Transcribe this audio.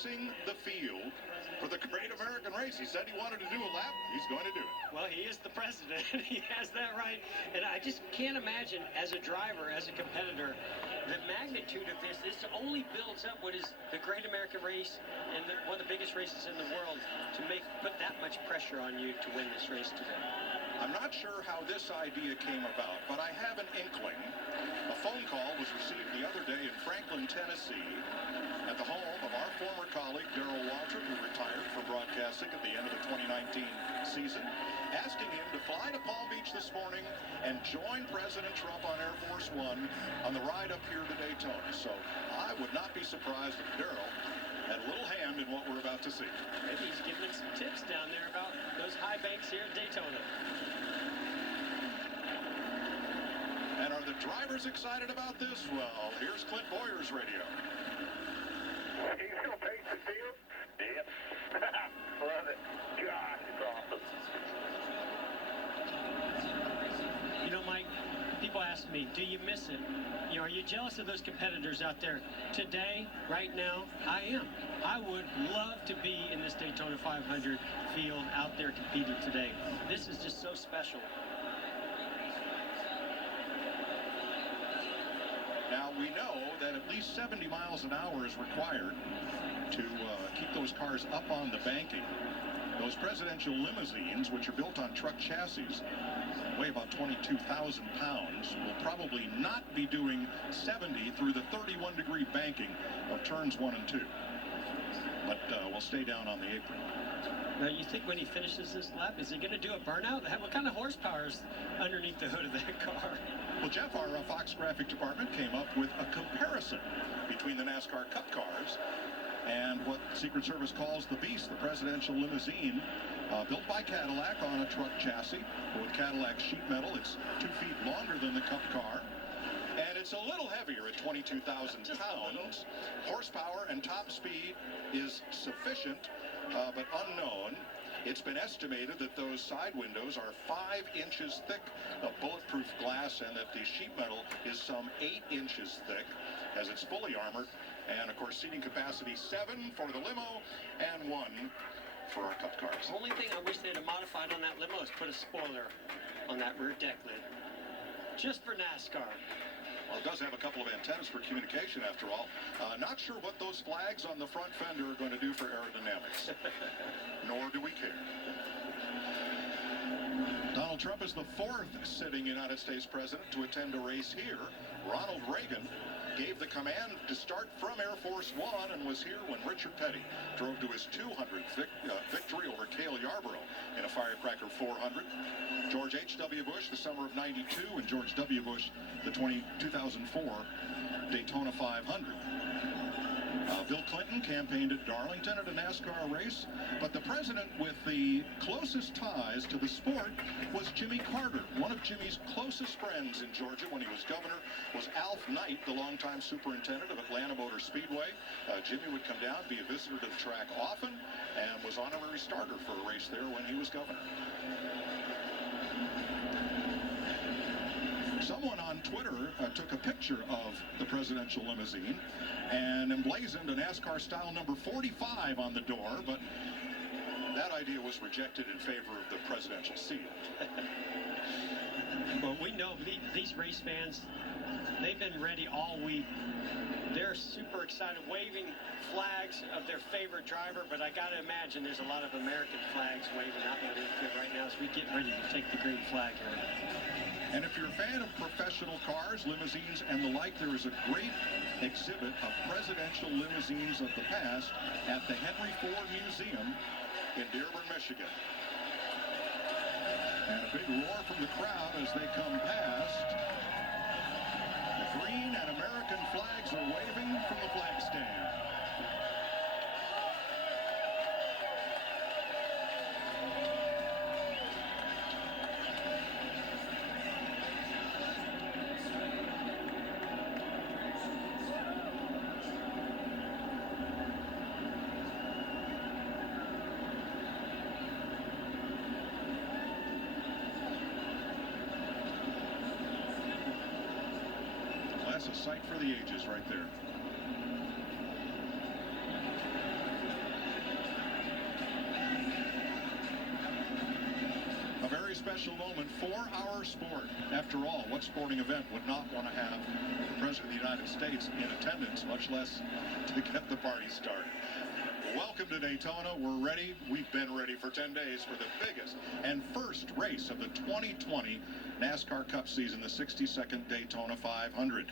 gracing the field for the Great American Race. He said he wanted to do a lap. He's going to do it. Well, he is the president. He has that right. And I just can't imagine, as a driver, as a competitor, the magnitude of this. This only builds up what is the Great American Race and one of the biggest races in the world to put that much pressure on you to win this race today. I'm not sure how this idea came about, but I have an inkling. A phone call was received the other day in Franklin, Tennessee, at the home of our former colleague, Darrell Waltrip, who retired from broadcasting at the end of the 2019 season, asking him to fly to Palm Beach this morning and join President Trump on Air Force One on the ride up here to Daytona. So I would not be surprised if Darrell had a little hand in what we're about to see. Maybe he's giving us some tips down there about those high banks here at Daytona. And are the drivers excited about this? Well, here's Clint Boyer's radio. He's going to pace the field? Yep. Love it. Gosh, it's awesome. You know, Mike, people ask me, do you miss it? You know, are you jealous of those competitors out there? Today, right now, I am. I would love to be in this Daytona 500 field out there competing today. This is just so special. Now, we know that at least 70 miles an hour is required to keep those cars up on the banking. Those presidential limousines, which are built on truck chassis, weigh about 22,000 pounds, will probably not be doing 70 through the 31-degree banking of turns 1 and 2. But we'll stay down on the apron. Now, you think when he finishes this lap, is he going to do a burnout? What kind of horsepower is underneath the hood of that car? Well, Jeff, our Fox graphic department came up with a comparison between the NASCAR Cup cars and what Secret Service calls the Beast, the presidential limousine, built by Cadillac on a truck chassis. With Cadillac sheet metal, it's 2 feet longer than the Cup car. And it's a little heavier at 22,000 pounds. Horsepower and top speed is sufficient, but unknown. It's been estimated that those side windows are 5 inches thick of bulletproof glass and that the sheet metal is some 8 inches thick as it's fully armored. And, of course, seating capacity 7 for the limo and 1 for our Cup cars. The only thing I wish they'd have modified on that limo is put a spoiler on that rear deck lid. Just for NASCAR. Well, it does have a couple of antennas for communication, after all. Not sure what those flags on the front fender are going to do for aerodynamics. Nor do we care. Donald Trump is the 4th sitting United States president to attend a race here. Ronald Reagan gave the command to start from Air Force One and was here when Richard Petty drove to his 200th victory over Cale Yarborough in a Firecracker 400. George H.W. Bush, the summer of '92, and George W. Bush, the 2004 Daytona 500. Bill Clinton campaigned at Darlington at a NASCAR race, but the president with the closest ties to the sport was Jimmy Carter. One of Jimmy's closest friends in Georgia when he was governor was Alf Knight, the longtime superintendent of Atlanta Motor Speedway. Jimmy would come down, be a visitor to the track often, and was honorary starter for a race there when he was governor. Someone on Twitter took a picture of the presidential limousine and emblazoned a NASCAR style number 45 on the door, but that idea was rejected in favor of the presidential seal. Well, we know these race fans, they've been ready all week. They're super excited, waving flags of their favorite driver, but I got to imagine there's a lot of American flags waving out in the infield right now as we get ready to take the green flag here. And if you're a fan of professional cars, limousines, and the like, there is a great exhibit of presidential limousines of the past at the Henry Ford Museum in Dearborn, Michigan. And a big roar from the crowd as they come past. The green and American flags are waving from the flag stand. That's a sight for the ages right there. very special moment for our sport. After all, what sporting event would not want to have the President of the United States in attendance, much less to get the party started? Welcome to Daytona. We're ready. We've been ready for 10 days for the biggest and first race of the 2020 NASCAR Cup season, the 62nd Daytona 500.